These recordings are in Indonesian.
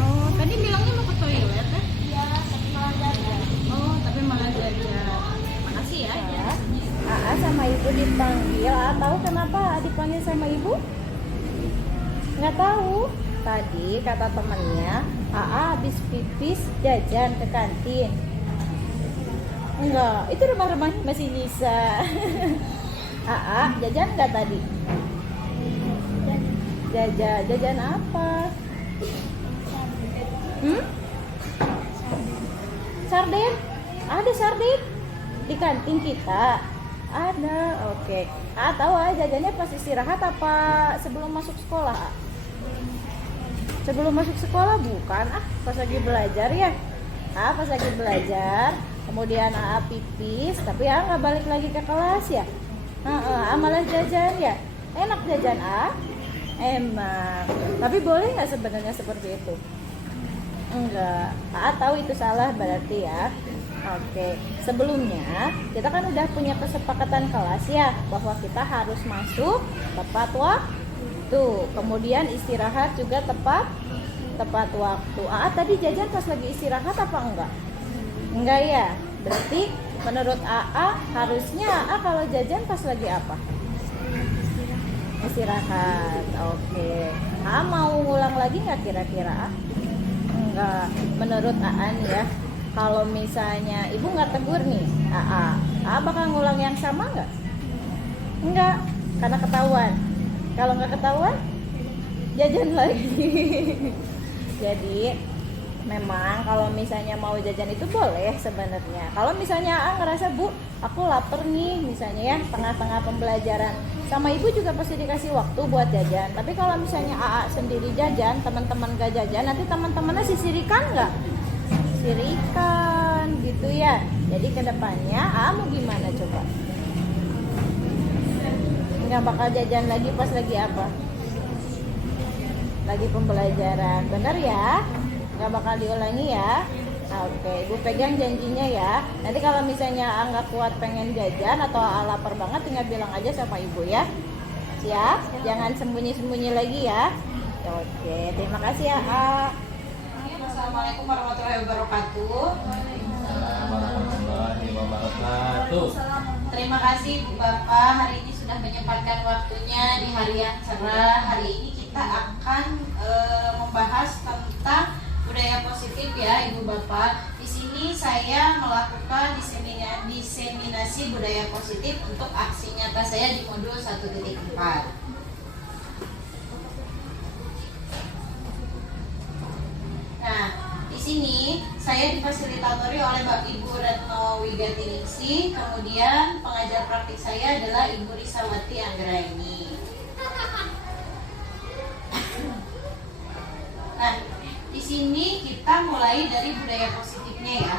Oh, tadi bilangnya mau ke toilet ya? Iya, tapi malah jajan. Oh, tapi malah jajan. Makasih ya. Ya. Aa sama ibu dipanggil. Aa tahu kenapa dipanggil sama ibu? Nggak tahu. Tadi kata temennya, Aa habis pipis jajan ke kantin. Enggak, itu remah-remahnya masih nyisa. Aa jajan nggak tadi? Jajan apa? Sarden? Ada sarden di kantin kita. Ada, oke. Tahu jajannya pas istirahat apa sebelum masuk sekolah? Sebelum masuk sekolah bukan? Pas lagi belajar ya. Pas lagi belajar, kemudian pipis, tapi nggak balik lagi ke kelas ya. Malah jajan ya. Enak jajan emang. Tapi boleh nggak sebenarnya seperti itu? Enggak. Tahu itu salah berarti ya. Oke. Sebelumnya kita kan udah punya kesepakatan kelas ya bahwa kita harus masuk tepat waktu. Kemudian istirahat juga tepat waktu. Tadi jajan pas lagi istirahat apa enggak? Enggak ya. Berarti menurut harusnya kalau jajan pas lagi apa? Istirahat. Oke. Mau ngulang lagi nggak kira-kira? Enggak. Menurut Aan ya, kalau misalnya ibu nggak tegur nih bakal ngulang yang sama nggak? Enggak, karena ketahuan. Kalau nggak ketahuan jajan lagi. Jadi memang kalau misalnya mau jajan itu boleh sebenarnya. Kalau misalnya ngerasa bu aku lapar nih misalnya ya tengah-tengah pembelajaran, sama ibu juga pasti dikasih waktu buat jajan. Tapi kalau misalnya sendiri jajan, teman-teman gak jajan, nanti teman-temannya sisirikan nggak? Sirikan gitu ya. Jadi kedepannya mau gimana coba? Nggak bakal jajan lagi pas lagi apa? Lagi pembelajaran, bener ya? Nggak bakal diulangi ya. Oke, ibu pegang janjinya ya. Nanti kalau misalnya nggak kuat pengen jajan atau lapar banget, tinggal bilang aja sama ibu ya. Siap? Jangan sembunyi-sembunyi lagi ya. Oke, terima kasih ya Assalamualaikum warahmatullahi wabarakatuh. Warahmatullahi wabarakatuh. Terima kasih Bu Bapak hari ini sudah menyempatkan waktunya di hari yang cerah. Hari ini kita akan membahas tentang budaya positif ya Ibu Bapak. Di sini saya melakukan diseminasi budaya positif untuk aksi nyata saya di modul 1.4. Nah, di sini saya difasilitatori oleh Mbak Ibu Retno Wigatiningsih, kemudian pengajar praktik saya adalah Ibu Risawati Anggraini. Nah, di sini kita mulai dari budaya positifnya ya.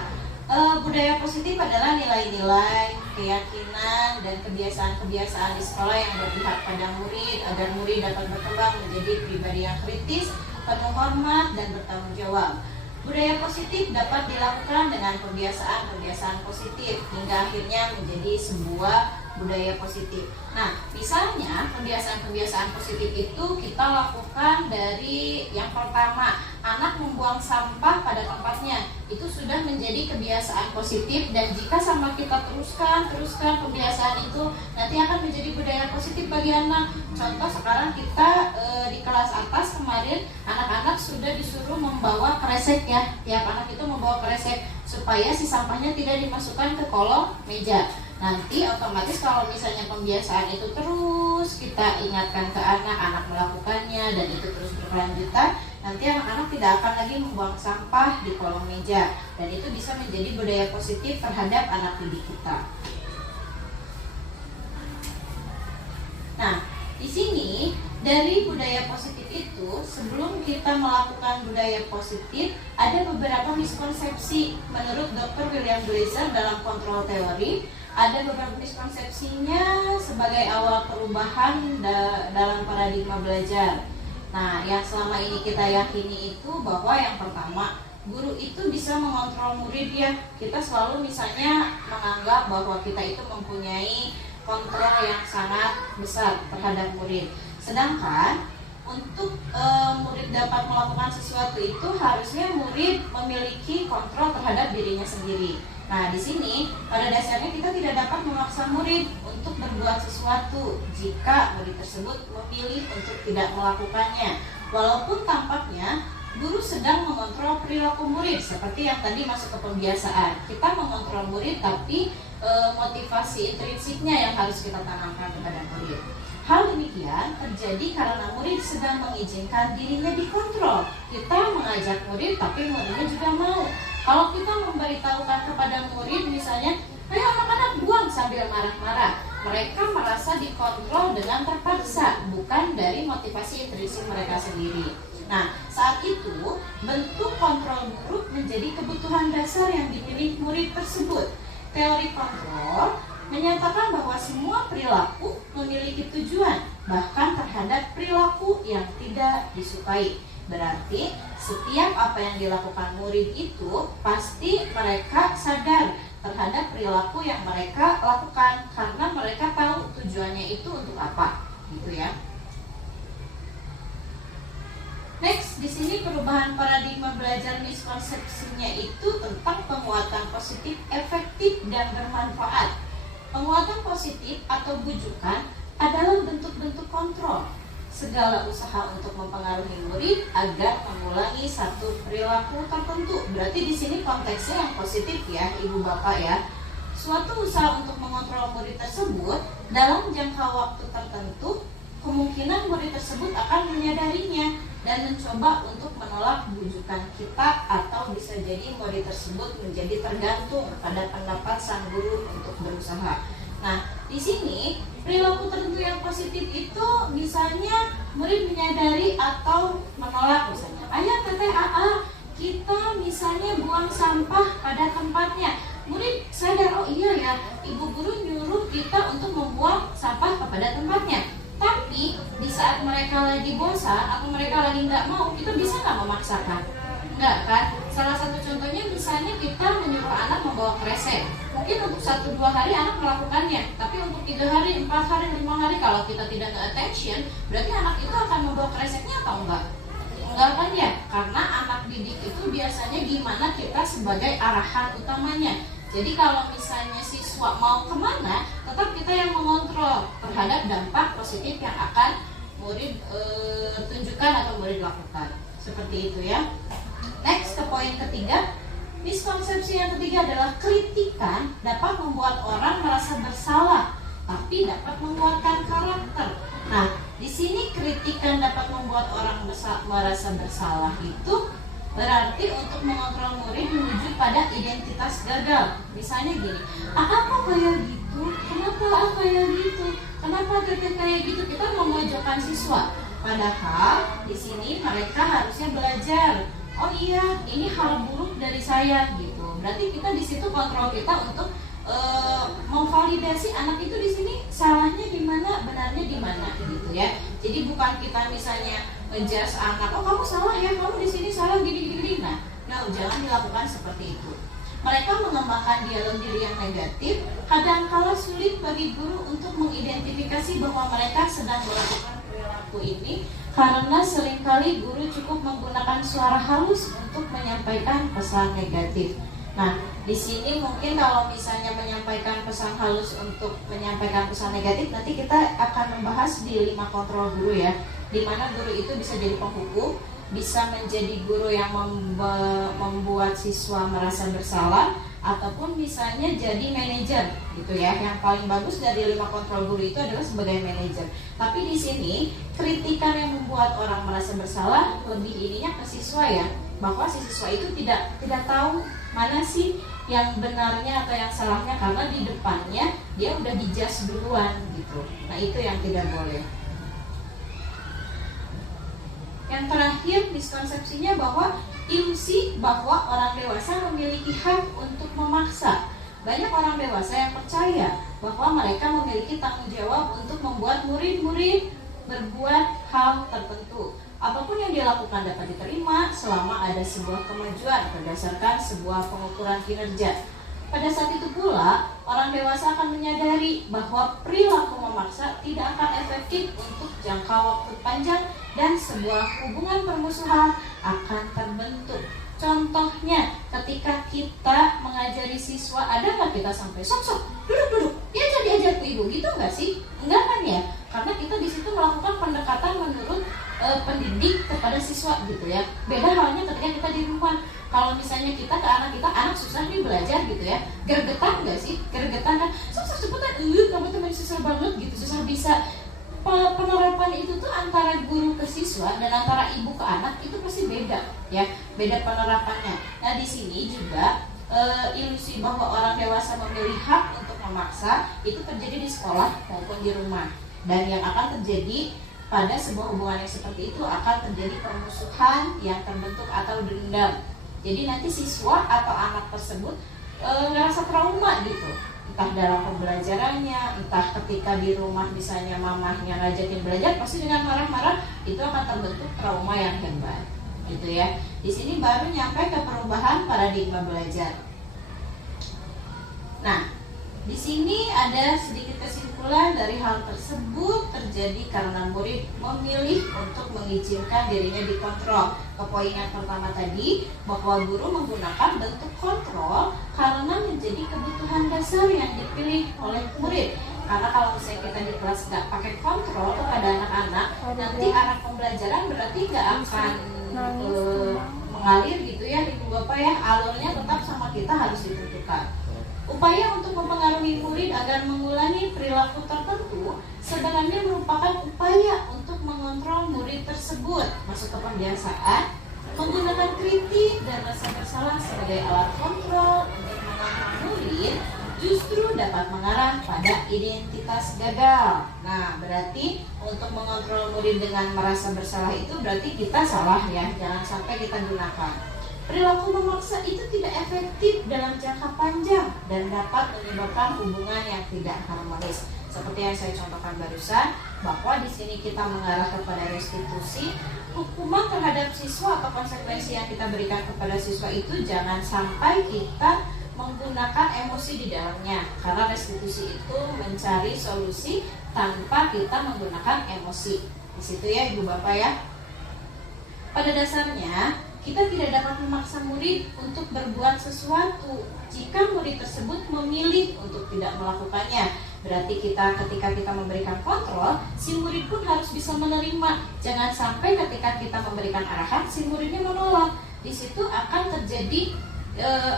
Budaya positif adalah nilai-nilai, keyakinan, dan kebiasaan-kebiasaan di sekolah yang berpihak pada murid agar murid dapat berkembang menjadi pribadi yang kritis, penuh hormat, dan bertanggung jawab. Budaya positif dapat dilakukan dengan kebiasaan-kebiasaan positif hingga akhirnya menjadi sebuah budaya positif. Nah, misalnya kebiasaan-kebiasaan positif itu kita lakukan dari yang pertama, anak membuang sampah pada tempatnya. Itu sudah menjadi kebiasaan positif, dan jika sama kita teruskan kebiasaan itu, nanti akan menjadi budaya positif bagi anak. Contoh sekarang kita di kelas atas kemarin anak-anak sudah disuruh membawa kresek ya. Tiap anak itu membawa kresek supaya si sampahnya tidak dimasukkan ke kolong meja. Nanti otomatis kalau misalnya pembiasaan itu terus kita ingatkan ke anak melakukannya dan itu terus berkelanjutan, nanti anak-anak tidak akan lagi membuang sampah di kolong meja, dan itu bisa menjadi budaya positif terhadap anak didik kita. Nah, di sini dari budaya positif itu, sebelum kita melakukan budaya positif, ada beberapa miskonsepsi menurut Dr. William Glasser dalam kontrol teori. Ada beberapa miskonsepsinya sebagai awal perubahan dalam paradigma belajar. Nah, yang selama ini kita yakini itu bahwa yang pertama, guru itu bisa mengontrol murid ya. Kita selalu misalnya menganggap bahwa kita itu mempunyai kontrol yang sangat besar terhadap murid. Sedangkan untuk murid dapat melakukan sesuatu itu harusnya murid memiliki kontrol terhadap dirinya sendiri. Nah, di sini pada dasarnya kita tidak dapat memaksa murid untuk berbuat sesuatu jika murid tersebut memilih untuk tidak melakukannya. Walaupun tampaknya guru sedang mengontrol perilaku murid, seperti yang tadi masuk ke pembiasaan. Kita mengontrol murid, tapi motivasi intrinsiknya yang harus kita tanamkan kepada murid. Hal demikian terjadi karena murid sedang mengizinkan dirinya dikontrol. Kita mengajak murid, tapi muridnya juga mau. Kalau kita memberitahukan kepada murid misalnya, ayo anak-anak buang sambil marah-marah, mereka merasa dikontrol dengan terpaksa, bukan dari motivasi intrinsik mereka sendiri. Nah, saat itu bentuk kontrol guru menjadi kebutuhan dasar yang dimiliki murid tersebut. Teori kontrol menyatakan bahwa semua perilaku memiliki tujuan, bahkan terhadap perilaku yang tidak disukai. Berarti setiap apa yang dilakukan murid itu pasti mereka sadar terhadap perilaku yang mereka lakukan, karena mereka tahu tujuannya itu untuk apa, gitu ya. Next, di sini perubahan paradigma belajar miskonsepsinya itu tentang penguatan positif, efektif, dan bermanfaat. Penguatan positif atau bujukan adalah bentuk-bentuk kontrol segala usaha untuk mempengaruhi murid agar mengulangi satu perilaku tertentu. Berarti di sini konteksnya yang positif ya, Ibu Bapak ya. Suatu usaha untuk mengontrol murid tersebut dalam jangka waktu tertentu, kemungkinan murid tersebut akan menyadarinya dan mencoba untuk menolak bujukan kita, atau bisa jadi murid tersebut menjadi tergantung pada pendapat sang guru untuk berusaha. Nah, di sini perilaku tertentu yang positif itu misalnya murid menyadari atau menolak, misalnya, ayah teteh AA, kita misalnya buang sampah pada tempatnya. Murid sadar, oh iya ya, ibu guru nyuruh kita untuk membuang sampah kepada tempatnya. Tapi di saat mereka lagi bosan atau mereka lagi nggak mau, kita bisa nggak memaksakan? Nggak kan? Salah satu contohnya misalnya kita menyuruh anak membawa kresek. Mungkin untuk 1-2 hari anak melakukannya, tapi untuk 3 hari, 4 hari, 5 hari kalau kita tidak attention, berarti anak itu akan membawa kreseknya atau enggak? Enggak kan ya? Karena anak didik itu biasanya gimana kita sebagai arahan utamanya. Jadi kalau misalnya siswa mau kemana, tetap kita yang mengontrol terhadap dampak positif yang akan murid tunjukkan atau murid lakukan. Seperti itu ya. Next, ke poin ketiga. Miskonsepsi yang ketiga adalah kritikan dapat membuat orang merasa bersalah, tapi dapat menguatkan karakter. Nah, di sini kritikan dapat membuat orang merasa bersalah itu berarti untuk mengontrol murid menuju pada identitas gagal. Misalnya gini, apa kayak gitu? Kenapa kayak gitu? Kenapa teteh kayak gitu? Kita memojokkan siswa. Padahal di sini mereka harusnya belajar. Oh iya, ini hal buruk dari saya gitu. Berarti kita di situ kontrol kita untuk memvalidasi anak itu di sini salahnya di mana, benarnya di mana gitu ya. Jadi bukan kita misalnya ngejudge anak, oh kamu salah ya, kamu di sini salah gini. Nah, jangan dilakukan seperti itu. Mereka mengembangkan dialog diri yang negatif, kadangkala sulit bagi guru untuk mengidentifikasi bahwa mereka sedang melakukan perilaku ini, karena seringkali guru cukup menggunakan suara halus untuk menyampaikan pesan negatif. Nah, di sini mungkin kalau misalnya menyampaikan pesan halus untuk menyampaikan pesan negatif, nanti kita akan membahas di 5 kontrol guru ya, di mana guru itu bisa jadi penghukum, bisa menjadi guru yang membuat siswa merasa bersalah, ataupun misalnya jadi manajer gitu ya. Yang paling bagus dari 5 kontrol guru itu adalah sebagai manajer. Tapi di sini kritikan yang membuat orang merasa bersalah lebih ininya ke siswa ya, bahwa si siswa itu tidak tahu mana sih yang benarnya atau yang salahnya, karena di depannya dia udah dijudge duluan gitu. Nah, itu yang tidak boleh. Yang terakhir, miskonsepsinya bahwa ilusi bahwa orang dewasa memiliki hak untuk memaksa. Banyak orang dewasa yang percaya bahwa mereka memiliki tanggung jawab untuk membuat murid-murid berbuat hal tertentu. Apapun yang dilakukan dapat diterima selama ada sebuah kemajuan berdasarkan sebuah pengukuran kinerja. Pada saat itu pula, orang dewasa akan menyadari bahwa perilaku memaksa tidak akan efektif untuk jangka waktu panjang dan sebuah hubungan permusuhan akan terbentuk. Contohnya, ketika kita mengajari siswa, ada nggak kita sampai sok duduk, ya jadi ajar ku ibu, gitu nggak sih? Enggak kan ya? Karena kita di situ melakukan pendekatan menurut pendidik kepada siswa gitu ya. Beda halnya ketika kita di rumah. Kalau misalnya kita ke anak kita, anak susah nih belajar gitu ya, gergetan nggak sih? Gergetan kan, sok cepetan, kamu tuh masih susah banget gitu, susah bisa. Penerapan itu tuh antara guru ke siswa dan antara ibu ke anak itu pasti beda ya, beda penerapannya. Nah di sini juga ilusi bahwa orang dewasa memilih hak untuk memaksa itu terjadi di sekolah maupun di rumah, dan yang akan terjadi pada sebuah hubungan yang seperti itu akan terjadi permusuhan yang terbentuk atau dendam. Jadi nanti siswa atau anak tersebut ngerasa trauma gitu, entah dalam pembelajarannya, entah ketika di rumah misalnya mamahnya ngajakin belajar, pasti dengan marah-marah itu akan terbentuk trauma yang hebat gitu ya. Di sini baru nyampe ke perubahan paradigma belajar. Nah, di sini ada sedikit kesimpulan dari hal tersebut terjadi karena murid memilih untuk mengizinkan dirinya dikontrol. Ke poin yang pertama tadi, bahwa guru menggunakan bentuk kontrol karena menjadi kebutuhan dasar yang dipilih oleh murid. Karena kalau misalnya kita di kelas nggak pakai kontrol kepada anak-anak, nanti arah pembelajaran berarti nggak akan mengalir gitu ya, ibu bapak ya, alurnya tetap sama kita harus ditentukan. Upaya untuk mempengaruhi murid agar mengulangi perilaku tertentu sebenarnya merupakan upaya untuk mengontrol murid tersebut masuk ke pembiasaan, menggunakan kritik dan rasa bersalah sebagai alat kontrol untuk mengontrol murid justru dapat mengarah pada identitas gagal. Nah, berarti untuk mengontrol murid dengan merasa bersalah itu berarti kita salah ya, jangan sampai kita gunakan. Perilaku memaksa itu tidak efektif dalam jangka panjang dan dapat menyebabkan hubungan yang tidak harmonis. Seperti yang saya contohkan barusan, bahwa di sini kita mengarah kepada restitusi, hukuman terhadap siswa atau konsekuensi yang kita berikan kepada siswa itu jangan sampai kita menggunakan emosi di dalamnya. Karena restitusi itu mencari solusi tanpa kita menggunakan emosi. Di situ ya Ibu Bapak ya. Pada dasarnya, kita tidak dapat memaksa murid untuk berbuat sesuatu jika murid tersebut memilih untuk tidak melakukannya. Berarti ketika kita memberikan kontrol, si murid pun harus bisa menerima. Jangan sampai ketika kita memberikan arahan, si muridnya menolak. Di situ akan terjadi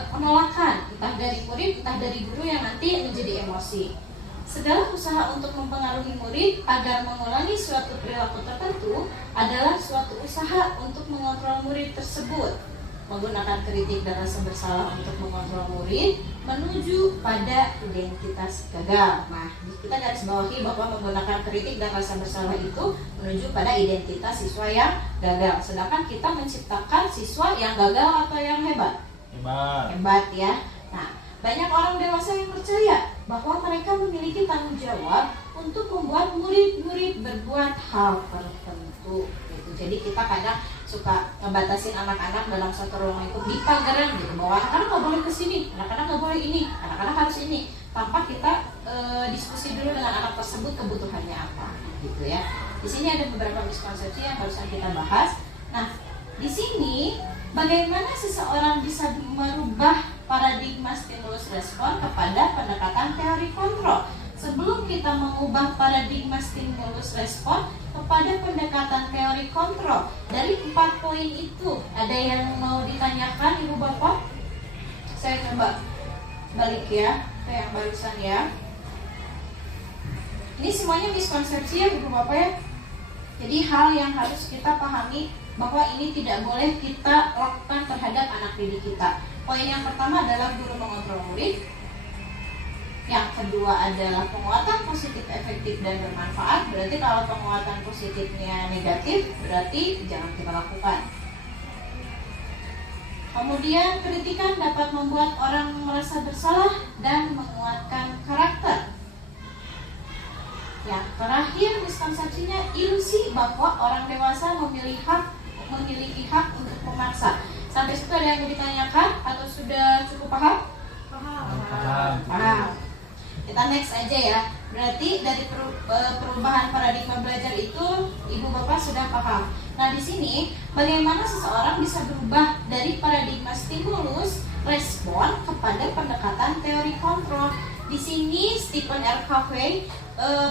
penolakan, entah dari murid, entah dari guru yang nanti menjadi emosi. Segala usaha untuk mempengaruhi murid agar mengulangi suatu perilaku tertentu adalah suatu usaha untuk mengontrol murid tersebut. Menggunakan kritik dan rasa bersalah untuk mengontrol murid menuju pada identitas gagal. Nah, kita garis bawahi bahwa menggunakan kritik dan rasa bersalah itu menuju pada identitas siswa yang gagal. Sedangkan kita menciptakan siswa yang gagal atau yang hebat? Hebat ya. Nah, banyak orang dewasa yang percaya bahwa mereka memiliki tanggung jawab untuk membuat murid-murid berbuat hal tertentu gitu. Jadi kita kadang suka ngebatasin anak-anak dalam satu ruang itu di pageran gitu, bahwa anak-anak nggak boleh kesini, anak-anak nggak boleh ini, anak-anak harus ini, tanpa kita diskusi dulu dengan anak tersebut kebutuhannya apa gitu ya. Di sini ada beberapa miskonsepsi yang harusnya kita bahas. Nah, di sini bagaimana seseorang bisa merubah paradigma stimulus respon kepada pendekatan teori kontrol. Sebelum kita mengubah paradigma stimulus respon kepada pendekatan teori kontrol, dari 4 poin itu ada yang mau ditanyakan Ibu Bapak? Saya coba balik ya ke yang barusan ya. Ini semuanya miskonsepsi ya Ibu Bapak ya. Jadi hal yang harus kita pahami bahwa ini tidak boleh kita lakukan terhadap anak didik kita. Poin yang pertama adalah guru mengontrol murid. Yang kedua adalah penguatan positif, efektif, dan bermanfaat. Berarti kalau penguatan positifnya negatif, berarti jangan kita lakukan. Kemudian kritikan dapat membuat orang merasa bersalah dan menguatkan karakter. Yang terakhir miskonsepsinya ilusi bahwa orang dewasa memiliki hak untuk memaksa. Sampai situ ada yang mau ditanyakan atau sudah cukup paham? Paham. Kita next aja ya. Berarti dari perubahan paradigma belajar itu ibu bapak sudah paham. Nah di sini bagaimana seseorang bisa berubah dari paradigma stimulus respon kepada pendekatan teori kontrol. Di sini Stephen R. Covey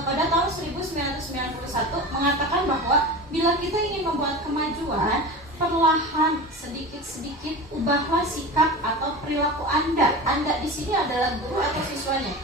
pada tahun 1991 mengatakan bahwa bila kita ingin membuat kemajuan, perlahan sedikit-sedikit ubahlah sikap atau perilaku Anda. Anda di sini adalah guru atau siswanya?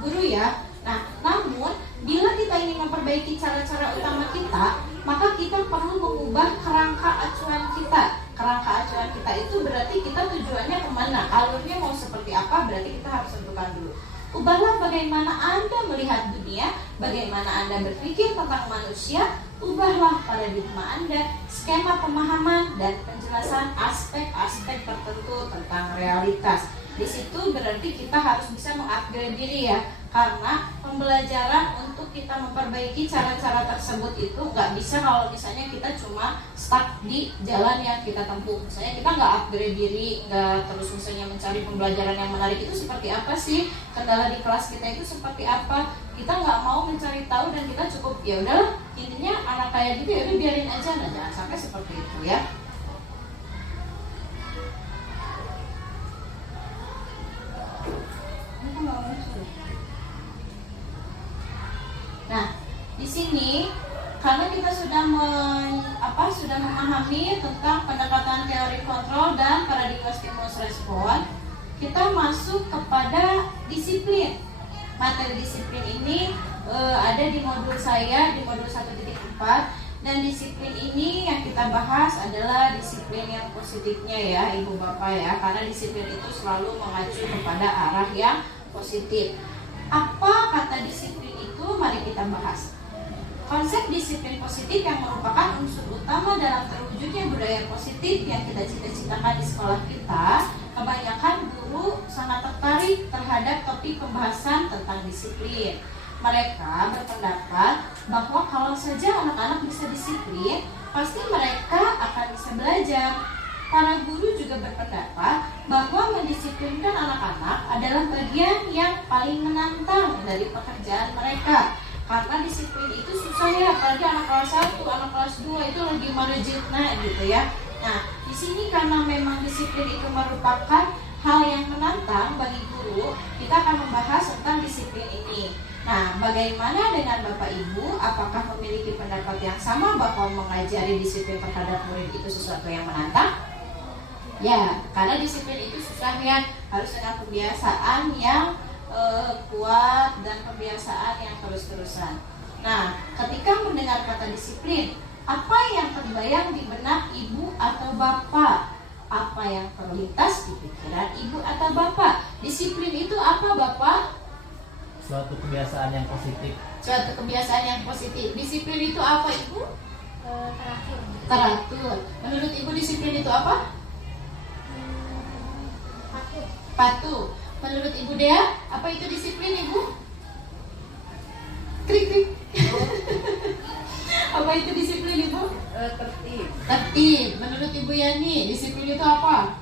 Guru ya. Nah, namun bila kita ingin memperbaiki cara-cara utama kita, maka kita perlu mengubah kerangka acuan kita. Kerangka acuan kita itu berarti kita tujuannya kemana, alurnya mau seperti apa, berarti kita harus tentukan dulu. Ubahlah bagaimana Anda melihat dunia, bagaimana Anda berpikir tentang manusia, ubahlah paradigma Anda, skema pemahaman dan penjelasan aspek-aspek tertentu tentang realitas. Di situ berarti kita harus bisa mengupgrade diri ya, karena pembelajaran untuk kita memperbaiki cara-cara tersebut itu nggak bisa kalau misalnya kita cuma stuck di jalan yang kita tempuh. Misalnya kita nggak upgrade diri, nggak terus misalnya mencari pembelajaran yang menarik itu seperti apa sih, kendala di kelas kita itu seperti apa, kita nggak mau mencari tahu dan kita cukup ya udahlah, intinya anak kayak gitu ya udah biarin aja. Nah jangan sampai seperti itu ya. Nah, di sini karena kita sudah memahami tentang pendekatan teori kontrol dan paradigma stimulus respon, kita masuk kepada disiplin. Materi disiplin ini ada di modul saya di modul 1.4, dan disiplin ini yang kita bahas adalah disiplin yang positifnya ya Ibu Bapak ya, karena disiplin itu selalu mengacu kepada arah yang positif. Apa kata disiplin itu? Mari kita bahas. Konsep disiplin positif yang merupakan unsur utama dalam terwujudnya budaya positif yang kita cita-citakan di sekolah kita. Kebanyakan guru sangat tertarik terhadap topik pembahasan tentang disiplin. Mereka berpendapat bahwa kalau saja anak-anak bisa disiplin, pasti mereka akan bisa belajar. Para guru juga berpendapat bahwa mendisiplinkan anak-anak adalah bagian yang paling menantang dari pekerjaan mereka. Karena disiplin itu susah ya, apalagi anak kelas 1, anak kelas 2 itu lagi marejitna gitu ya. Nah, di sini karena memang disiplin itu merupakan hal yang menantang bagi guru, kita akan membahas tentang disiplin ini. Nah, bagaimana dengan Bapak Ibu? Apakah memiliki pendapat yang sama bahwa mengajari disiplin terhadap murid itu sesuatu yang menantang? Ya, karena disiplin itu susah ya, harus dengan kebiasaan yang kuat dan kebiasaan yang terus-terusan. Nah, ketika mendengar kata disiplin, apa yang terbayang di benak ibu atau bapak? Apa yang terlintas di pikiran ibu atau bapak? Disiplin itu apa Bapak? Suatu kebiasaan yang positif. Suatu kebiasaan yang positif. Disiplin itu apa Ibu? Teratur. Menurut Ibu disiplin itu apa? Patuh. Menurut Ibu Dea, apa itu disiplin Ibu? Krik krik. Apa itu disiplin Ibu? Tertib. Tertib. Menurut Ibu Yani, disiplin itu apa?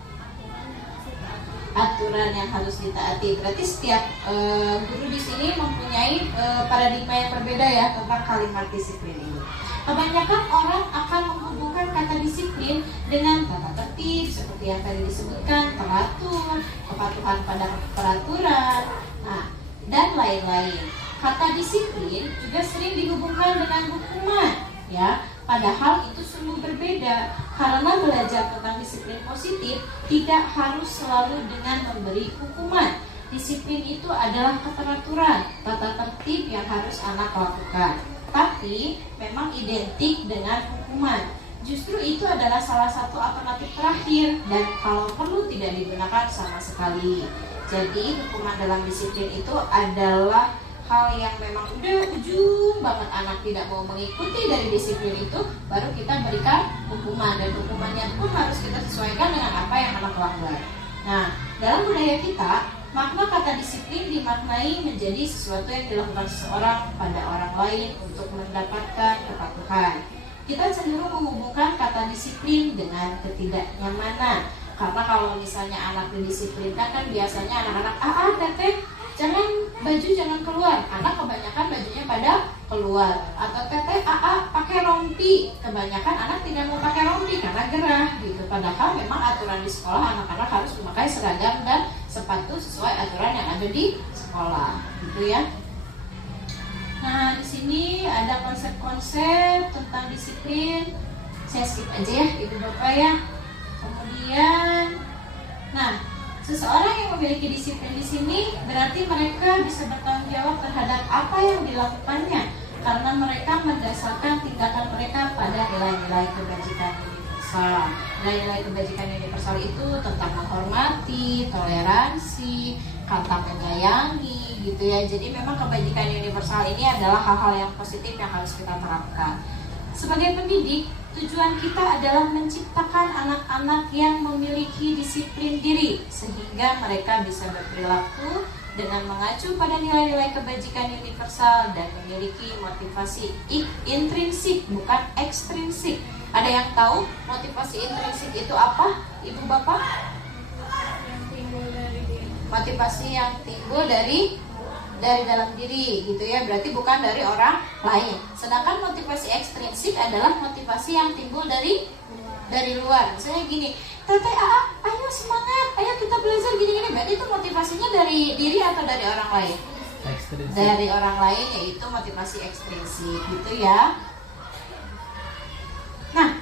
Aturan yang harus ditaati. Berarti setiap guru di sini mempunyai paradigma yang berbeda ya tentang kalimat disiplin ini. Kebanyakan orang akan menghubungkan kata disiplin dengan tata tertib seperti yang tadi disebutkan, teratur, kepatuhan pada peraturan, nah, dan lain-lain. Kata disiplin juga sering dihubungkan dengan hukuman, ya. Padahal itu sungguh berbeda, karena belajar tentang disiplin positif tidak harus selalu dengan memberi hukuman. Disiplin itu adalah keteraturan, tata tertib yang harus anak lakukan. Tapi memang identik dengan hukuman. Justru itu adalah salah satu alternatif terakhir dan kalau perlu tidak digunakan sama sekali. Jadi hukuman dalam disiplin itu adalah hal yang memang udah ujung banget anak tidak mau mengikuti dari disiplin itu, baru kita berikan hukuman, dan hukumannya pun harus kita sesuaikan dengan apa yang anak lakukan. Nah, dalam budaya kita, makna kata disiplin dimaknai menjadi sesuatu yang dilakukan seseorang pada orang lain untuk mendapatkan kepatuhan. Kita cenderung menghubungkan kata disiplin dengan ketidaknyamanan. Karena kalau misalnya anak didisiplinkan kan biasanya anak-anak teteh jangan keluar, karena kebanyakan bajunya pada keluar. Atau teteh pakai rompi, kebanyakan anak tidak mau pakai rompi karena gerah gitu. Padahal memang aturan di sekolah anak-anak harus memakai seragam dan sepatu sesuai aturan yang ada di sekolah, gitu ya. Nah, di sini ada konsep-konsep tentang disiplin. Saya skip aja ya, Ibu Bapak ya. Kemudian, nah, seseorang yang memiliki disiplin di sini berarti mereka bisa bertanggung jawab terhadap apa yang dilakukannya karena mereka mendasarkan tindakan mereka pada nilai-nilai kebajikan universal. Nilai-nilai kebajikan universal itu tentang menghormati, toleransi, kata menyayangi, gitu ya. Jadi memang kebajikan universal ini adalah hal-hal yang positif yang harus kita terapkan. Sebagai pendidik, tujuan kita adalah menciptakan anak-anak yang memiliki disiplin diri sehingga mereka bisa berperilaku dengan mengacu pada nilai-nilai kebajikan universal dan memiliki motivasi intrinsik bukan ekstrinsik. Ada yang tahu motivasi intrinsik itu apa, Ibu Bapak? Motivasi yang timbul dari dalam diri gitu ya, berarti bukan dari orang lain. Sedangkan motivasi ekstrinsik adalah motivasi yang timbul dari luar. Misalnya gini, teteh ayo semangat, ayo kita belajar gini-gini. Berarti itu motivasinya dari diri atau dari orang lain? Ekstrinsik. Dari orang lain, yaitu motivasi ekstrinsik gitu ya. Nah,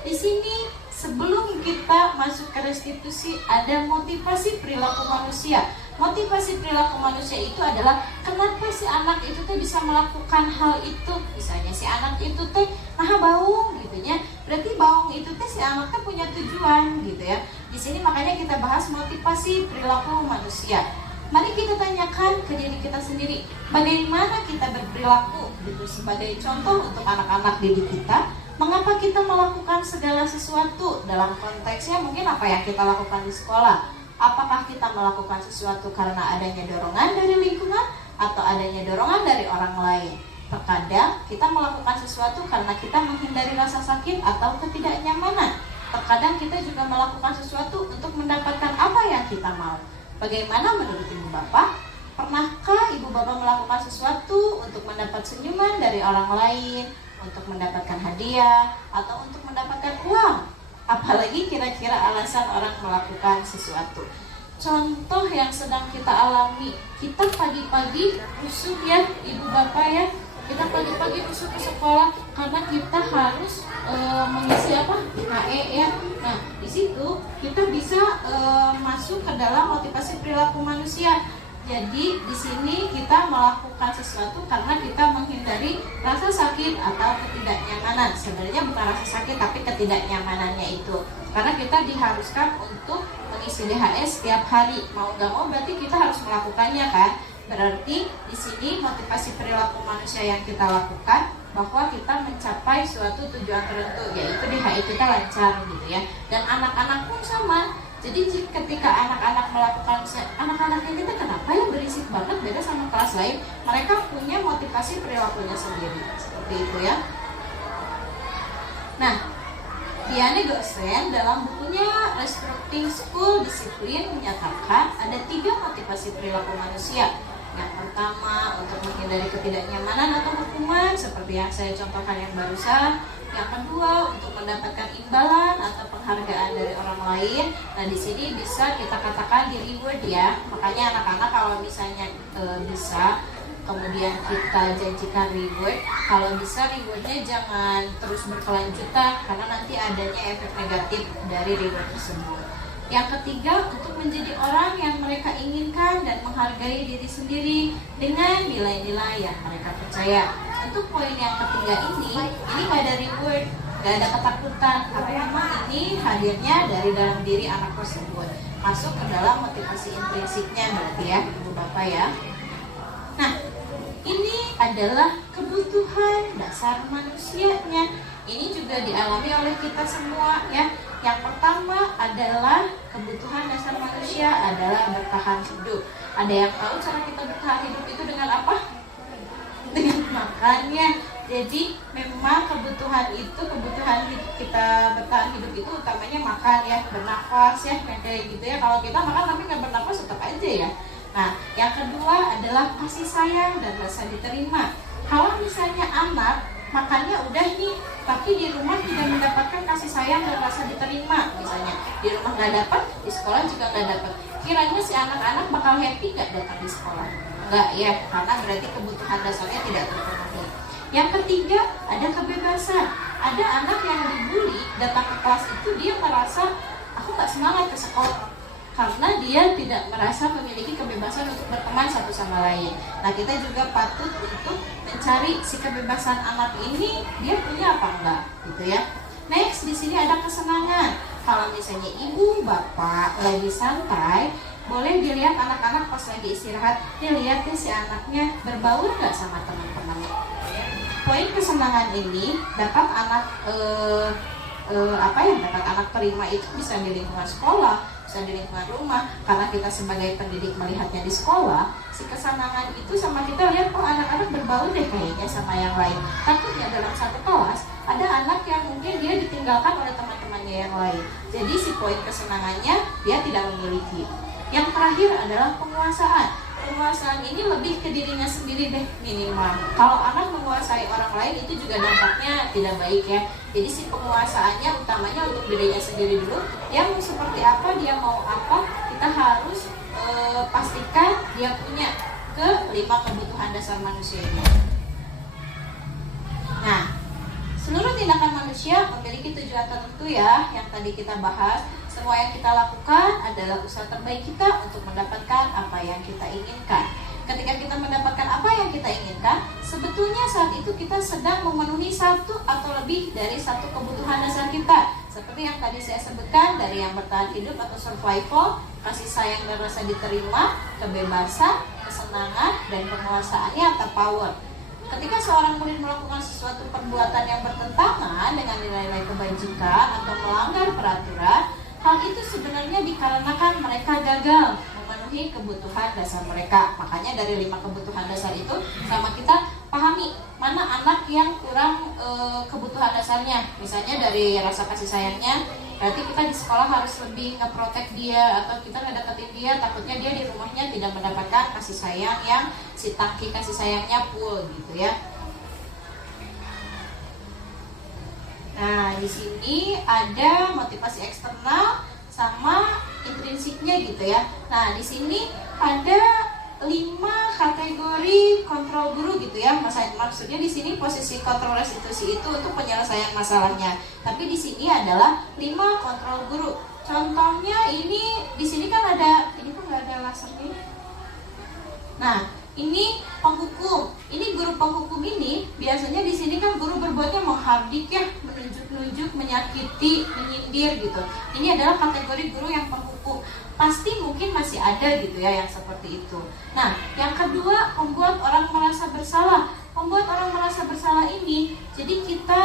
di sini sebelum kita masuk ke restitusi ada motivasi perilaku manusia. Motivasi perilaku manusia itu adalah kenapa si anak itu teh bisa melakukan hal itu. Misalnya si anak itu teh baung gitu ya. Berarti baung itu teh si anak teh punya tujuan gitu ya. Di sini makanya kita bahas motivasi perilaku manusia. Mari kita tanyakan ke diri kita sendiri, bagaimana kita berperilaku gitu sebagai contoh untuk anak-anak didik kita. Mengapa kita melakukan segala sesuatu dalam konteksnya mungkin apa yang kita lakukan di sekolah? Apakah kita melakukan sesuatu karena adanya dorongan dari lingkungan atau adanya dorongan dari orang lain? Terkadang kita melakukan sesuatu karena kita menghindari rasa sakit atau ketidaknyamanan. Terkadang kita juga melakukan sesuatu untuk mendapatkan apa yang kita mau. Bagaimana menurut Ibu Bapak? Pernahkah Ibu Bapak melakukan sesuatu untuk mendapat senyuman dari orang lain, untuk mendapatkan hadiah, atau untuk mendapatkan uang? Apalagi kira-kira alasan orang melakukan sesuatu. Contoh yang sedang kita alami, kita pagi-pagi usuk ya Ibu Bapak ya. Kita pagi-pagi usuk ke sekolah karena kita harus mengisi HE ya. Nah, di situ kita bisa masuk ke dalam motivasi perilaku manusia. Jadi di sini kita melakukan sesuatu karena kita menghindari rasa sakit atau ketidaknyamanan. Sebenarnya bukan rasa sakit tapi ketidaknyamanannya itu. Karena kita diharuskan untuk mengisi DHS setiap hari. Mau nggak mau berarti kita harus melakukannya kan. Berarti di sini motivasi perilaku manusia yang kita lakukan bahwa kita mencapai suatu tujuan tertentu, yaitu DHI kita lancar gitu ya. Dan anak-anak pun sama. Jadi ketika anak-anak melakukan, anak-anaknya kita kenapa ya berisik banget beda sama kelas lain, mereka punya motivasi perilakunya sendiri, seperti itu ya. Nah, Diane Gosen dalam bukunya Restructuring School Discipline menyatakan ada 3 motivasi perilaku manusia. Yang pertama untuk menghindari ketidaknyamanan atau hukuman seperti yang saya contohkan yang barusan. Yang kedua untuk mendapatkan imbalan atau penghargaan dari orang lain. Nah di sini bisa kita katakan di reward ya. Makanya anak-anak kalau misalnya bisa kemudian kita janjikan reward, kalau bisa rewardnya jangan terus berkelanjutan karena nanti adanya efek negatif dari reward tersebut. Yang ketiga, untuk menjadi orang yang mereka inginkan dan menghargai diri sendiri dengan nilai-nilai yang mereka percaya. Untuk poin yang ketiga ini nggak ada reward, nggak ada ketakutan, tapi memang ini hadirnya dari dalam diri anak tersebut. Masuk ke dalam motivasi intrinsiknya berarti ya, Ibu Bapak ya. Nah, ini adalah kebutuhan dasar manusianya. Ini juga dialami oleh kita semua ya. Yang pertama adalah kebutuhan dasar manusia adalah bertahan hidup. Ada yang tahu cara kita bertahan hidup itu dengan apa? Dengan makannya. Jadi memang kebutuhan kita bertahan hidup itu utamanya makan ya, bernafas ya, kayak gitu ya. Kalau kita makan tapi nggak bernafas tetap aja ya. Nah, yang kedua adalah kasih sayang dan rasa diterima. Kalau misalnya anak makannya udah nih, tapi di rumah tidak mendapatkan kasih sayang dan rasa diterima, misalnya di rumah nggak dapat, di sekolah juga nggak dapat, kiranya si anak-anak bakal happy nggak datang di sekolah? Enggak ya, karena berarti kebutuhan dasarnya tidak terpenuhi. Yang ketiga, ada kebebasan. Ada anak yang dibully, datang ke kelas itu dia merasa aku nggak semangat ke sekolah, karena dia tidak merasa memiliki kebebasan untuk berteman satu sama lain. Nah, kita juga patut untuk mencari si kebebasan anak ini, dia punya apa enggak, gitu ya. Next, di sini ada kesenangan. Kalau misalnya ibu bapak lagi santai, boleh dilihat anak-anak pas lagi istirahat, dilihat si anaknya berbaur nggak sama teman-teman. Poin kesenangan ini dapat anak dapat anak terima itu bisa di lingkungan sekolah, bisa di lingkungan rumah. Karena kita sebagai pendidik melihatnya di sekolah, si kesenangan itu sama kita lihat, oh anak-anak berbaur deh kayaknya sama yang lain. Takutnya dalam satu kelas ada anak yang mungkin dia ditinggalkan oleh teman-temannya yang lain. Jadi si poin kesenangannya dia tidak memiliki. Yang terakhir adalah penguasaan. Penguasaan ini lebih ke dirinya sendiri deh minimal. Kalau anak menguasai orang lain itu juga dampaknya tidak baik ya. Jadi si penguasaannya utamanya untuk dirinya sendiri dulu. Dia mau seperti apa, dia mau apa, kita harus pastikan dia punya ke 5 kebutuhan dasar manusia ini. Nah, seluruh tindakan manusia memiliki tujuan tertentu ya, yang tadi kita bahas. Semua yang kita lakukan adalah usaha terbaik kita untuk mendapatkan apa yang kita inginkan. Ketika kita mendapatkan apa yang kita inginkan, sebetulnya saat itu kita sedang memenuhi satu atau lebih dari satu kebutuhan dasar kita. Seperti yang tadi saya sebutkan, dari yang bertahan hidup atau survival, kasih sayang dan rasa diterima, kebebasan, kesenangan, dan penguasaannya atau power. Ketika seorang murid melakukan sesuatu perbuatan yang bertentangan dengan nilai-nilai kebajikan atau melanggar peraturan, hal itu sebenarnya dikarenakan mereka gagal memenuhi kebutuhan dasar mereka. Makanya dari 5 kebutuhan dasar itu sama kita pahami mana anak yang kurang kebutuhan dasarnya. Misalnya dari rasa kasih sayangnya, berarti kita di sekolah harus lebih nge-protect dia, atau kita ngedeketin dia, takutnya dia di rumahnya tidak mendapatkan kasih sayang yang si tangki kasih sayangnya full gitu ya. Nah, di sini ada motivasi eksternal sama intrinsiknya gitu ya. Nah, di sini ada 5 kategori kontrol guru gitu ya. Maksudnya di sini posisi kontrol restitusi itu untuk penyelesaian masalahnya. Tapi di sini adalah 5 kontrol guru. Contohnya ini di sini kan ada, ini kok nggak ada lasernya. Nah, ini penghukum. Ini guru penghukum ini biasanya di sini kan guru berbuatnya menghardik ya, menunjuk-nunjuk, menyakiti, menyindir gitu. Ini adalah kategori guru yang penghukum. Pasti mungkin masih ada gitu ya yang seperti itu. Nah, yang kedua, membuat orang merasa bersalah. Membuat orang merasa bersalah ini, jadi kita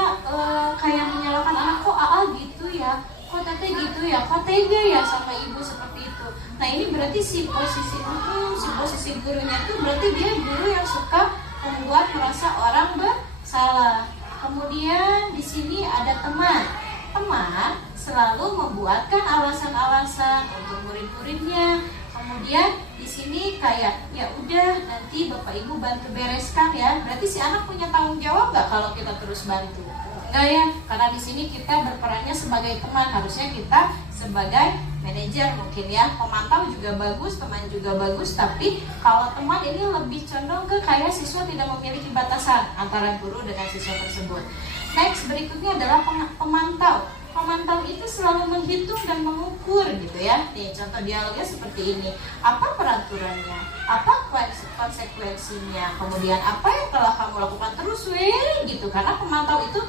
kayak menyalahkan anak, kok gitu ya, kok tete gitu ya, kok tega ya sama ibu seperti itu. Nah, ini berarti si posisi gurunya itu berarti dia guru yang suka membuat merasa orang bersalah. Kemudian di sini ada teman. Teman selalu membuatkan alasan-alasan untuk murid-muridnya. Kemudian di sini kayak ya udah nanti bapak ibu bantu bereskan ya. Berarti si anak punya tanggung jawab nggak kalau kita terus bantu? Enggak ya, karena di sini kita berperannya sebagai teman, harusnya kita sebagai manajer mungkin ya. Pemantau juga bagus, teman juga bagus, tapi kalau teman ini lebih condong ke kayak siswa tidak memiliki batasan antara guru dengan siswa tersebut. Next, berikutnya adalah pemantau. Pemantau itu selalu menghitung dan mengukur gitu ya. Nih, contoh dialognya seperti ini. Apa peraturannya? Apa konsekuensinya? Kemudian apa yang telah kamu lakukan terus gitu. Karena pemantau itu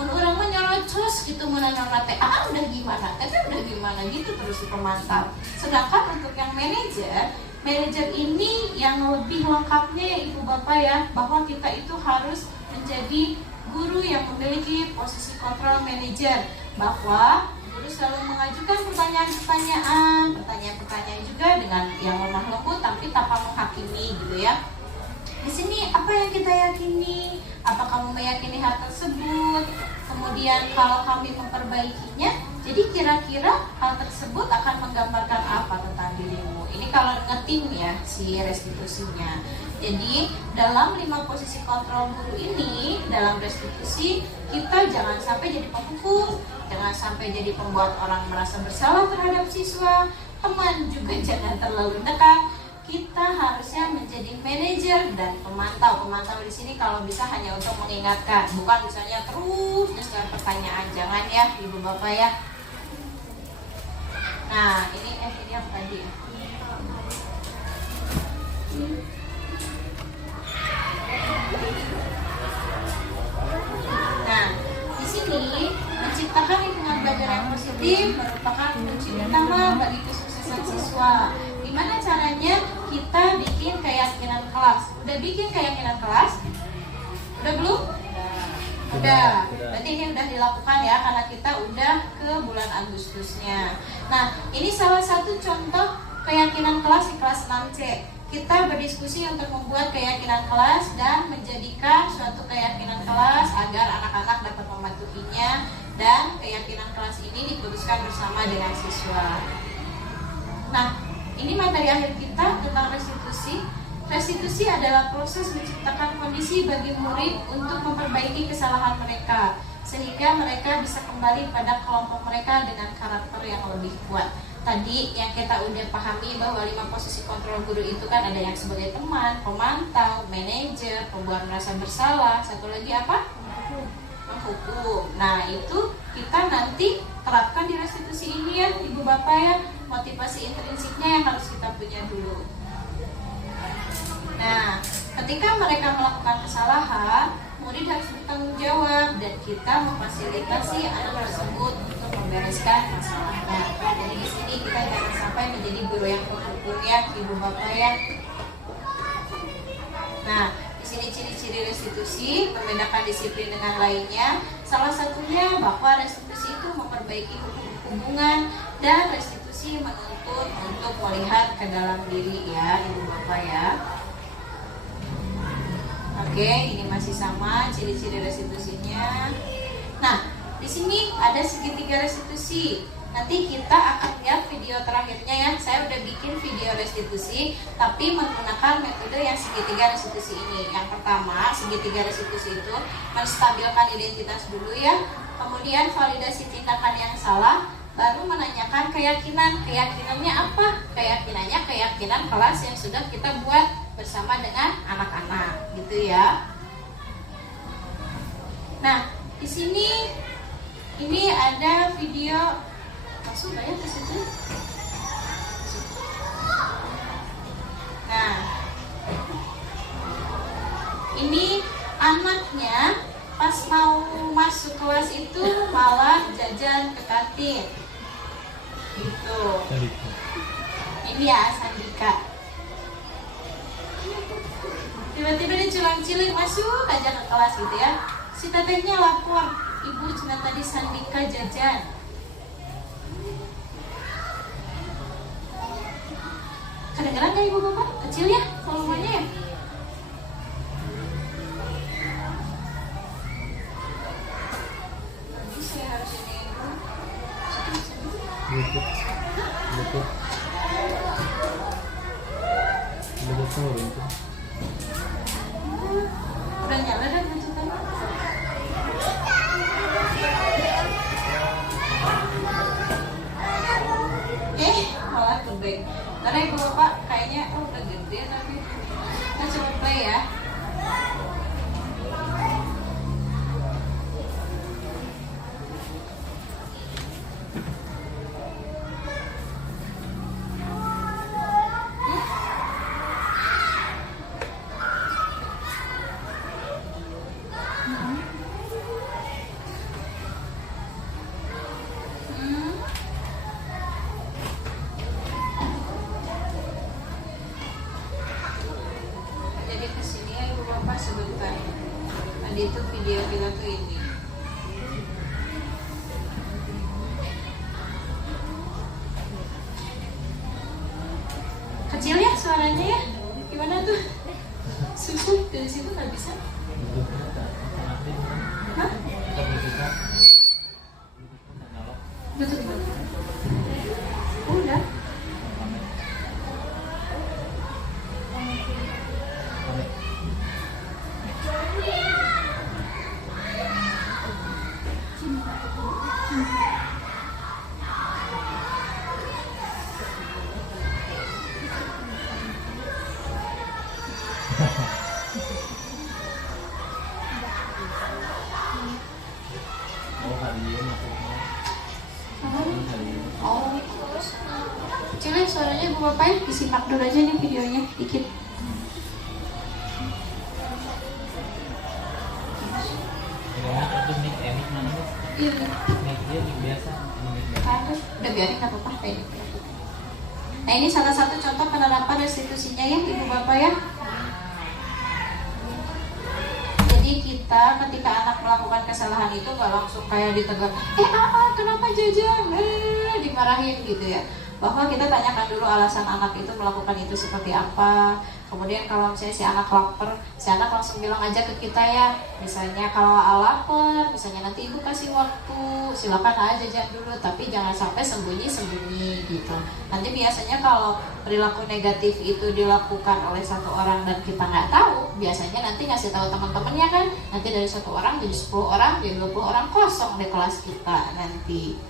orang menyorocos gitu, menanyakan udah gimana, udah gimana gitu terus si pemantau. Sedangkan untuk yang manajer ini yang lebih lengkapnya ibu bapak ya, bahwa kita itu harus menjadi guru yang memiliki posisi kontrol manajer, bahwa guru selalu mengajukan pertanyaan juga dengan yang lemah lembut tapi tanpa menghakimi gitu ya. Di sini apa yang kita yakini? Apa kamu meyakini hal tersebut? Kemudian kalau kami memperbaikinya, jadi kira-kira hal tersebut akan menggambarkan apa tentang dirimu? Ini kalau ngetim ya si restitusinya. Jadi dalam 5 posisi kontrol guru ini, dalam restitusi kita jangan sampai jadi penghukum, jangan sampai jadi pembuat orang merasa bersalah terhadap siswa, teman juga jangan terlalu dekat. Kita harusnya menjadi manajer dan pemantau. Pemantau di sini kalau bisa hanya untuk mengingatkan, bukan misalnya terus dengan pertanyaan. Jangan ya ibu bapak ya. Nah ini yang tadi ya. Nah di sini menciptakan lingkungan belajar yang positif merupakan kunci utama bagi kesuksesan siswa. Gimana caranya kita bikin keyakinan kelas? Udah bikin keyakinan kelas? Udah belum? Udah. Berarti ini udah dilakukan ya karena kita udah ke bulan Agustusnya. Nah, ini salah satu contoh keyakinan kelas di kelas 6C. Kita berdiskusi untuk membuat keyakinan kelas dan menjadikan suatu keyakinan kelas agar anak-anak dapat mematuhinya, dan keyakinan kelas ini diputuskan bersama dengan siswa. Nah, ini materi akhir kita tentang restitusi. Restitusi adalah proses menciptakan kondisi bagi murid untuk memperbaiki kesalahan mereka, sehingga mereka bisa kembali pada kelompok mereka dengan karakter yang lebih kuat. Tadi yang kita udah pahami bahwa 5 posisi kontrol guru itu kan ada yang sebagai teman, pemantau, manajer, pembuat merasa bersalah, satu lagi apa? Menghukum. Nah itu kita nanti terapkan di restitusi ini ya ibu bapak ya. Motivasi intrinsiknya yang harus kita punya dulu. Nah ketika mereka melakukan kesalahan, murid harus bertanggung jawab dan kita memfasilitasi anak tersebut untuk membereskan masalahnya. Jadi di sini kita jangan sampai menjadi guru yang menghukum ya ibu bapak ya. Nah di sini ciri-ciri restitusi membedakan disiplin dengan lainnya. Salah satunya bahwa restitusi itu memperbaiki hubungan dan restitusi menuntut untuk melihat ke dalam diri ya ibu bapak ya. Oke, ini masih sama ciri-ciri restitusinya. Nah, di sini ada segitiga restitusi. Nanti kita akan lihat video terakhirnya ya. Saya udah bikin video restitusi, tapi menggunakan metode yang segitiga restitusi ini. Yang pertama, segitiga restitusi itu menstabilkan identitas dulu ya. Kemudian validasi tindakan yang salah, baru menanyakan keyakinan. Keyakinannya apa? Keyakinannya keyakinan kelas yang sudah kita buat bersama dengan anak-anak, gitu ya. Nah, di sini ini ada video. Masuk nggak ya ke situ? Nah, ini anaknya pas mau masuk kelas itu malah jajan ke kantin. Gitu. Ini ya Sandika. Tiba-tiba dia cilang-ciling masuk aja ke kelas gitu ya. Si tetehnya lapor, ibu cuma tadi Sandika jajan. Kadang-kadang gak ibu bapak? Kecil ya volumenya ya? Nanti saya harus ini Bluetooth. udah nyala dan Bluetooth-nya. Malah kebeng. Karena ibu bapak kayaknya udah gede tapi kita coba play ya. Jadi kesini ya ibu bapak sebentar. Tadi itu video kita tuh ini. Kecil ya suaranya ya? Gimana tuh? Susu dari situ nggak bisa? Hah? Betul. Udah. Oh, hari ini maksudnya. Hari ini. Oh, coba suaranya Ibu Bapak ya, disimak dulu aja nih videonya dikit. Gimana itu mic mana tuh? Iya, Mic dia mic biasa. Mic biasa. ada. Udah biarin nggak apa-apa kayak gitu. Nah ini salah satu contoh penerapan restitusinya ya Ibu Bapak ya. Jadi kita ketika anak melakukan kesalahan itu nggak langsung kayak ditegur, kenapa jajan, dimarahin gitu ya. Bahwa kita tanyakan dulu alasan anak itu melakukan itu seperti apa. Kemudian kalau misalnya si anak lapar, si anak langsung bilang aja ke kita ya. Misalnya kalau lapar, misalnya nanti ibu kasih waktu, silakan aja jajan dulu, tapi jangan sampai sembunyi-sembunyi gitu. Nanti biasanya kalau perilaku negatif itu dilakukan oleh satu orang dan kita nggak tahu, biasanya nanti ngasih tahu teman-temannya kan. Nanti dari satu orang jadi 10 orang, jadi 20 orang, kosong di kelas kita nanti.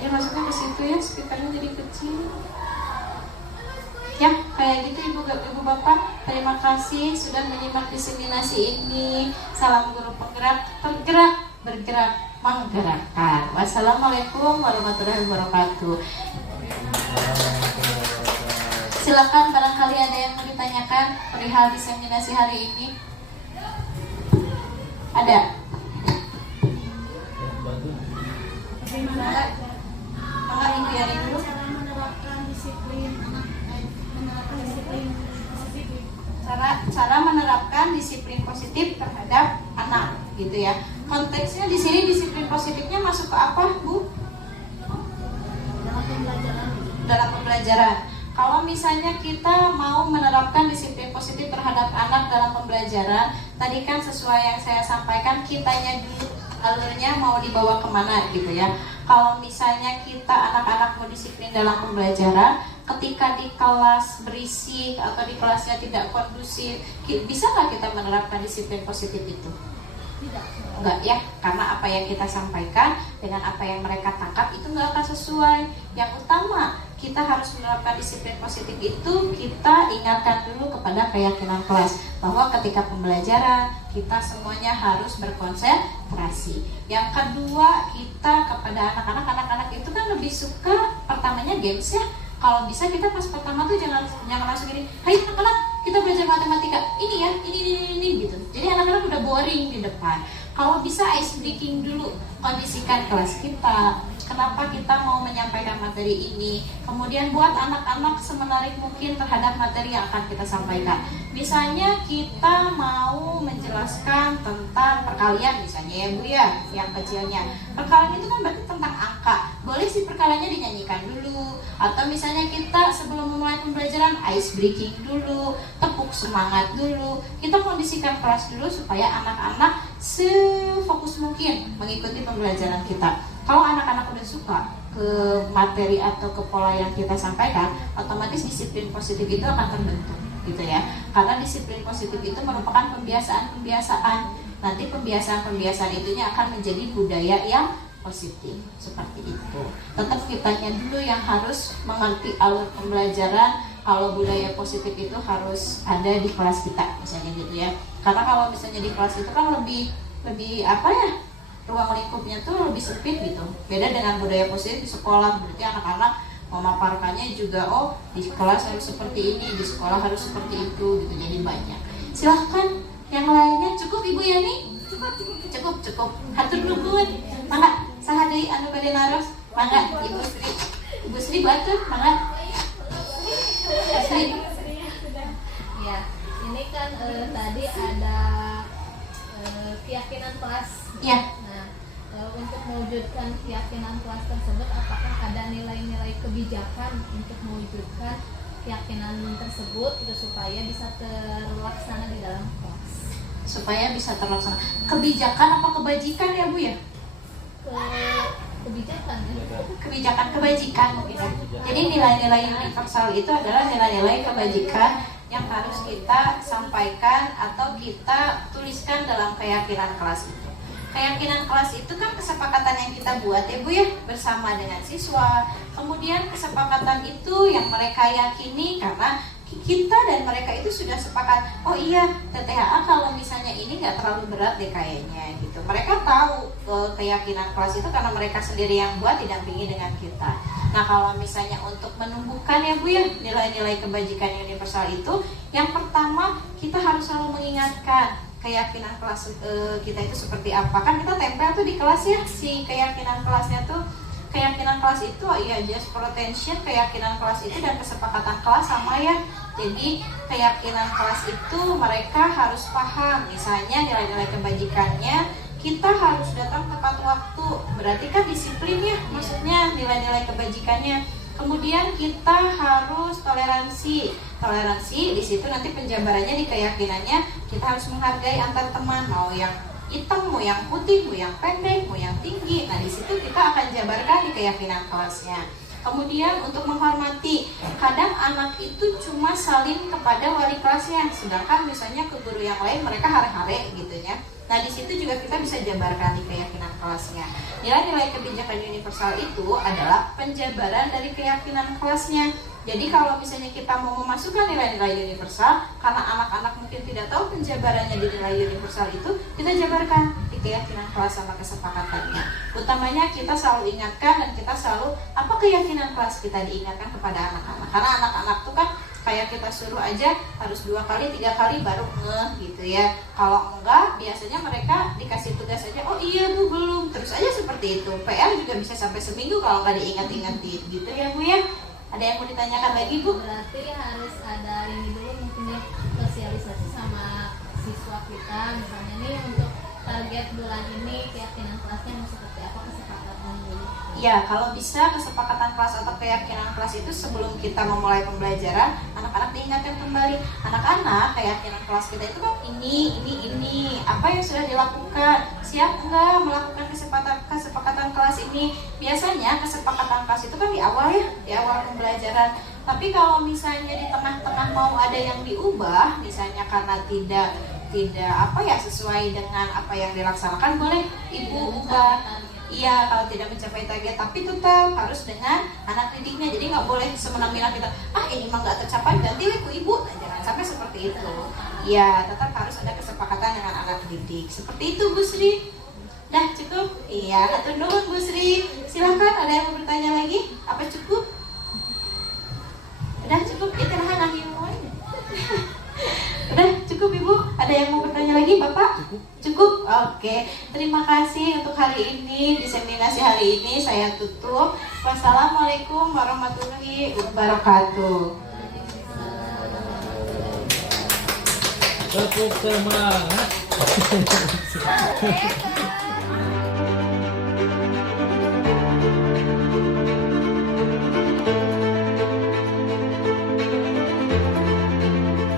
Ini masuknya ke situ ya, speakernya jadi kecil. Ya, kayak gitu Ibu Bapak. Terima kasih sudah menyimak diseminasi ini. Salam guru penggerak, tergerak, bergerak, menggerakkan. Wassalamualaikum warahmatullahi wabarakatuh. Silakan barangkali ada yang mau ditanyakan perihal diseminasi hari ini. Ada? Mangga Ibu Yari dulu. Cara menerapkan disiplin positif terhadap anak gitu ya. Konteksnya di sini disiplin positifnya masuk ke apa, Bu? Dalam pembelajaran. Kalau misalnya kita mau menerapkan disiplin positif terhadap anak dalam pembelajaran, tadi kan sesuai yang saya sampaikan, kitanya dulu alurnya mau dibawa kemana gitu ya. Kalau misalnya kita anak-anak mau disiplin dalam pembelajaran, ketika di kelas berisik atau di kelasnya tidak kondusif, bisa nggak kita menerapkan disiplin positif itu? Tidak. Enggak ya, karena apa yang kita sampaikan dengan apa yang mereka tangkap itu nggak akan sesuai. Yang utama, kita harus menerapkan disiplin positif itu, kita ingatkan dulu kepada keyakinan kelas bahwa ketika pembelajaran kita semuanya harus berkonsentrasi. Yang kedua, kita kepada anak-anak itu kan lebih suka pertamanya games ya. Kalau bisa kita pas pertama tuh jangan langsung gini, hai anak-anak kita belajar matematika, ini gitu. Jadi anak-anak udah boring di depan. Kalau bisa ice breaking dulu, kondisikan kelas kita. Kenapa kita mau menyampaikan materi ini? Kemudian buat anak-anak semenarik mungkin terhadap materi yang akan kita sampaikan. Misalnya kita mau menjelaskan tentang perkalian misalnya ya Bu ya, yang kecilnya. Perkalian itu kan berarti tentang angka. Boleh sih perkaliannya dinyanyikan dulu. Atau misalnya kita sebelum memulai pembelajaran ice breaking dulu, tepuk semangat dulu. Kita kondisikan kelas dulu supaya anak-anak sefokus mungkin mengikuti pembelajaran kita. Kalau anak-anak udah suka ke materi atau ke pola yang kita sampaikan, otomatis disiplin positif itu akan terbentuk gitu ya. Karena disiplin positif itu merupakan pembiasaan-pembiasaan. Nanti pembiasaan-pembiasaan itunya akan menjadi budaya yang positif seperti itu. Tetap kitanya dulu yang harus mengerti alur pembelajaran. Kalau budaya positif itu harus ada di kelas kita misalnya gitu ya. Karena kalau misalnya di kelas itu kan lebih apa ya, ruang lingkupnya tuh lebih sempit gitu. Beda dengan budaya positif di sekolah, berarti anak-anak memaparkannya juga di kelas harus seperti ini, di sekolah harus seperti itu gitu. Jadi banyak. Silahkan yang lainnya. Cukup Ibu Yani? Cukup. Hatur nuhun. Mangga saha deui anu bade naros? Mangga Ibu Sri batur, mangga. Sri. Ya, ini kan tadi ada keyakinan kelas. Ya. Nah, untuk mewujudkan keyakinan kelas tersebut, apakah ada nilai-nilai kebijakan untuk mewujudkan keyakinan tersebut gitu, supaya bisa terlaksana di dalam kelas? Supaya bisa terlaksana. Kebijakan apa kebajikan ya Bu ya? Kebijakan ya? Kebijakan mungkin ya. Jadi nilai-nilai universal itu adalah nilai-nilai kebajikan yang harus kita sampaikan atau kita tuliskan dalam keyakinan kelas itu. Keyakinan kelas itu kan kesepakatan yang kita buat ya Bu ya, bersama dengan siswa. Kemudian kesepakatan itu yang mereka yakini karena kita dan mereka itu sudah sepakat, oh iya TTHA kalau misalnya ini nggak terlalu berat deh kayaknya gitu. Mereka tahu keyakinan kelas itu karena mereka sendiri yang buat, didampingi dengan kita. Nah kalau misalnya untuk menumbuhkan ya Bu ya nilai-nilai kebajikan universal itu, yang pertama kita harus selalu mengingatkan keyakinan kelas kita itu seperti apa. Kan kita tempel tuh di kelas ya si keyakinan kelasnya tuh. Keyakinan kelas itu ya just for attention, keyakinan kelas itu dan kesepakatan kelas sama ya. Jadi keyakinan kelas itu mereka harus paham, misalnya nilai-nilai kebajikannya kita harus datang tepat waktu, berarti kan disiplin ya, maksudnya nilai-nilai kebajikannya. Kemudian kita harus toleransi. Toleransi di situ nanti penjabarannya di keyakinannya kita harus menghargai antar teman, mau yang hitam, mau yang putih, mau yang pendek, mau yang tinggi. Nah di situ kita akan jabarkan di keyakinan kelasnya. Kemudian untuk menghormati, kadang anak itu cuma salin kepada wali kelasnya, sedangkan misalnya ke guru yang lain mereka hare-hare gitu ya. Nah di situ juga kita bisa jabarkan di keyakinan kelasnya. Nilai-nilai kebijakan universal itu adalah penjabaran dari keyakinan kelasnya. Jadi kalau misalnya kita mau memasukkan nilai-nilai universal, karena anak-anak mungkin tidak tahu penjabarannya di nilai universal itu, kita jabarkan di keyakinan kelas sama kesepakatannya. Utamanya kita selalu ingatkan dan kita selalu apa keyakinan kelas kita diingatkan kepada anak-anak. Karena anak-anak tuh kan kayak kita suruh aja harus 2 kali 3 kali baru ngeh gitu ya. Kalau enggak biasanya mereka dikasih tugas aja, oh iya Bu belum, terus aja seperti itu. PR juga bisa sampai seminggu kalau nggak diingat-ingatin gitu ya Bu ya. Ada yang mau ditanyakan lagi Bu? Berarti harus ada ini dulu mungkin ya, sosialisasi sama siswa kita, misalnya nih untuk target bulan ini keyakinan kelasnya mau seperti apa, kesepakatan dulu. Ya, kalau bisa kesepakatan kelas atau keyakinan kelas itu sebelum kita memulai pembelajaran, anak-anak diingatkan kembali. Anak-anak, keyakinan kelas kita itu kan ini, apa yang sudah dilakukan, siap enggak melakukan kesepakatan kelas ini. Biasanya kesepakatan kelas itu kan di awal ya, di awal pembelajaran. Tapi kalau misalnya di tengah-tengah mau ada yang diubah, misalnya karena tidak sesuai dengan apa yang dilaksanakan, boleh Ibu ubah. Iya, kalau tidak mencapai target, tapi tetap harus dengan anak didiknya. Jadi nggak boleh semena-mena kita, ini mah nggak tercapai, ganti ku Ibu. Nah, jangan sampai seperti itu. Iya, tetap harus ada kesepakatan dengan anak didik. Seperti itu Bu Sri. Dah cukup? Iya, atur nuhun Bu Sri. Silakan, ada yang mau bertanya lagi? Apa cukup? Udah cukup, itu lah akhir semuanya. Udah cukup Ibu, ada yang mau bertanya lagi Bapak? Cukup? Oke, terima kasih untuk hari ini, diseminasi hari ini saya tutup. Wassalamualaikum warahmatullahi wabarakatuh. Tepuk semangat.